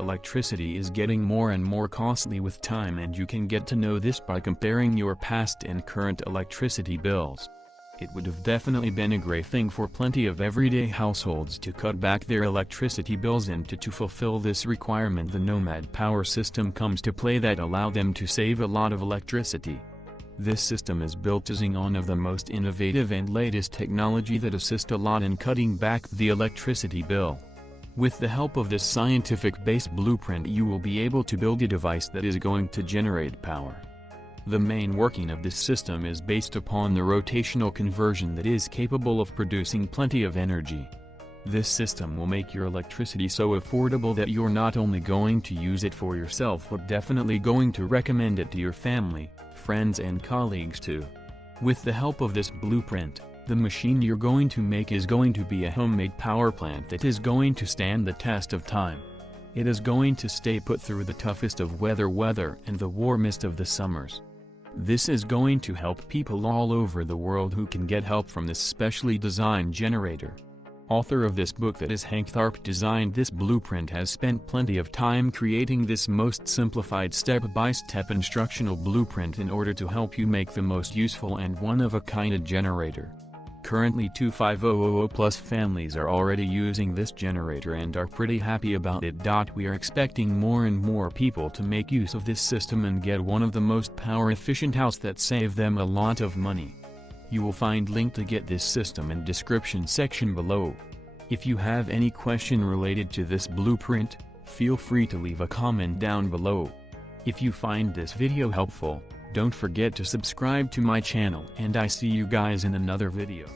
Electricity is getting more and more costly with time, and you can get to know this by comparing your past and current electricity bills. It would have definitely been a great thing for plenty of everyday households to cut back their electricity bills, and to fulfill this requirement the Nomad Power System comes to play that allow them to save a lot of electricity. This system is built using one of the most innovative and latest technology that assist a lot in cutting back the electricity bill. With the help of this scientific-based blueprint, you will be able to build a device that is going to generate power. The main working of this system is based upon the rotational conversion that is capable of producing plenty of energy. This system will make your electricity so affordable that you're not only going to use it for yourself but definitely going to recommend it to your family, friends and colleagues too. With the help of this blueprint, the machine you're going to make is going to be a homemade power plant that is going to stand the test of time. It is going to stay put through the toughest of weather and the warmest of the summers. This is going to help people all over the world who can get help from this specially designed generator. Author of this book, that is Hank Tharp, designed this blueprint, has spent plenty of time creating this most simplified step-by-step instructional blueprint in order to help you make the most useful and one-of-a-kind generator. Currently 25000+ families are already using this generator and are pretty happy about it. We are expecting more and more people to make use of this system and get one of the most power-efficient house that save them a lot of money. You will find link to get this system in description section below. If you have any question related to this blueprint, feel free to leave a comment down below. If you find this video helpful, don't forget to subscribe to my channel, and I see you guys in another video.